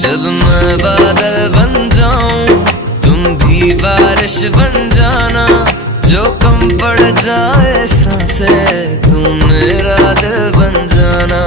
जब मैं बादल बन जाऊं तुम भी बारिश बन जाना, जो कम पड़ जाए सांसें तुम मेरा दिल बन जाना।